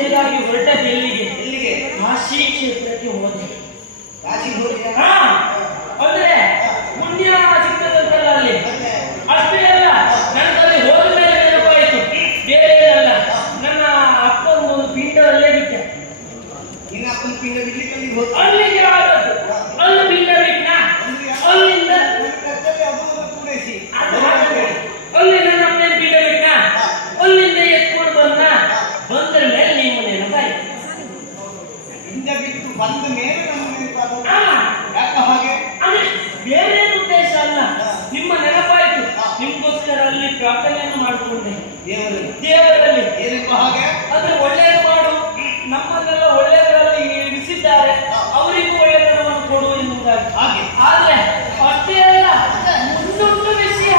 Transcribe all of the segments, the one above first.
ಕೊನೆಯದಾಗಿ ಹೊರಟದ್ದು ಎಲ್ಲಿಗೆ? ಎಲ್ಲಿಗೆ? ಕಾಶಿ ಕ್ಷೇತ್ರಕ್ಕೆ ಹೋದೆ. ಕಾಶಿ ಹೋಗಿ ಅಂದ್ರೆ ಪುಣ್ಯ ಸಿಗ್ತದಂತಲ್ಲ ಅಲ್ಲಿ. ಅಷ್ಟೇ ಅಲ್ಲ, ನನಗಲ್ಲಿ ಹೋದ ಮೇಲೆ ನೆನಪಾಯಿತು, ಬೇರೆ ಏನಲ್ಲ, ನನ್ನ ಅಪ್ಪನ ಪಿಂಡದಲ್ಲೇ ಬಿಟ್ಟೆ. ನಿನ್ನ ಅಪ್ಪನ ಪಿಂಡ ಬಿಡ್ಲಿಕ್ಕೆ ಅಲ್ಲಿಗೆ ಆದದ್ದು. ಅಲ್ಲಿ ಪಿಂಡ ಬಿಟ್ಟ, ಅಲ್ಲಿಂದ ಅಲ್ಲಿ ನನ್ನ ಅಪ್ಪನ ಪಿಂಡ ಬಿಟ್ಟ, ಅಲ್ಲಿಂದ ಎತ್ಕೊಂಡು ಬಂದ್ರ ಮೇಲೆ ನೀವು ನೆನಪಾಯ್ತು. ಪಿಂಡ ಬಿಟ್ಟು ಬಂದ ಮೇಲೆ ಯಾಕ ಹಾಗೆ? ಅಂದ್ರೆ ಬೇರೆ ಉದ್ದೇಶ ಅಲ್ಲ, ನಿಮ್ಮ ನೆನಪಾಯ್ತು. ನಿಮ್ಗೋಸ್ಕರ ಅಲ್ಲಿ ಪ್ರಾರ್ಥನೆಯನ್ನು ಮಾಡಿಕೊಂಡೆ ದೇವರಲ್ಲಿ. ಏನಪ್ಪ ಹಾಗೆ? ಅಂದ್ರೆ ಒಳ್ಳೆಯದು ಮಾಡು, ನಮ್ಮನ್ನೆಲ್ಲ ಒಳ್ಳೆಯದರಲ್ಲಿ ಇರಿಸಿದ್ದಾರೆ, ಅವರಿಗೂ ಒಳ್ಳೆಯತನವನ್ನು ಕೊಡು ಎನ್ನುವುದಾಗಿ. ಹಾಗೆ ಆದ್ರೆ ಅಷ್ಟೇ ಅಲ್ಲ, ಮುಂದೊಂದು ವಿಷಯ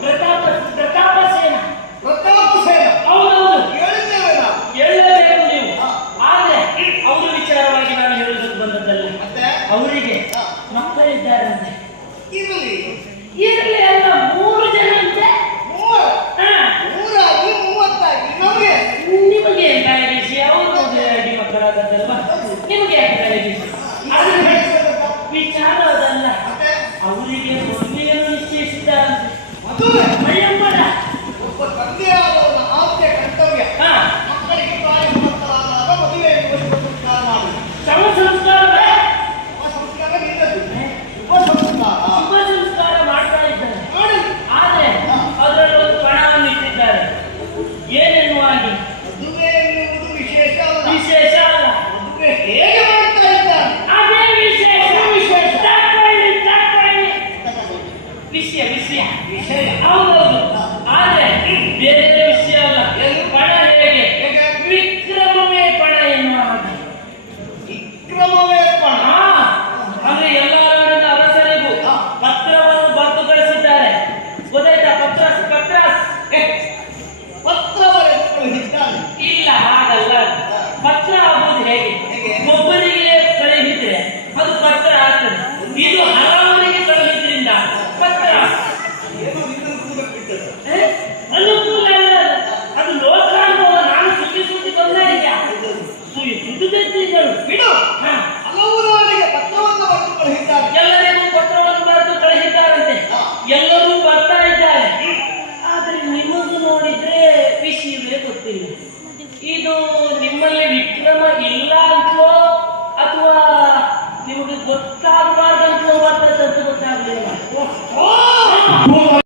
ಪ್ರತಾಪ ಸೇನ. ಪ್ರತಾಪ ಸೇನ ಹೌದೌದು, ಹೇಳಿದ್ದೇವೆ. ಹೇಳಲೇಬೇಕು. ಗೊತ್ತಿಲ್ಲ. ಇದು ನಿಮ್ಮಲ್ಲಿ ವಿಕ್ರಮ ಇಲ್ಲ ಅಂತಲೋ ಅಥವಾ ನಿಮಗೆ ಗೊತ್ತಾಗಬಾರ್ದಂತಲೋ ಮಾತ್ರ ಗೊತ್ತಾಗಲಿಲ್ಲ.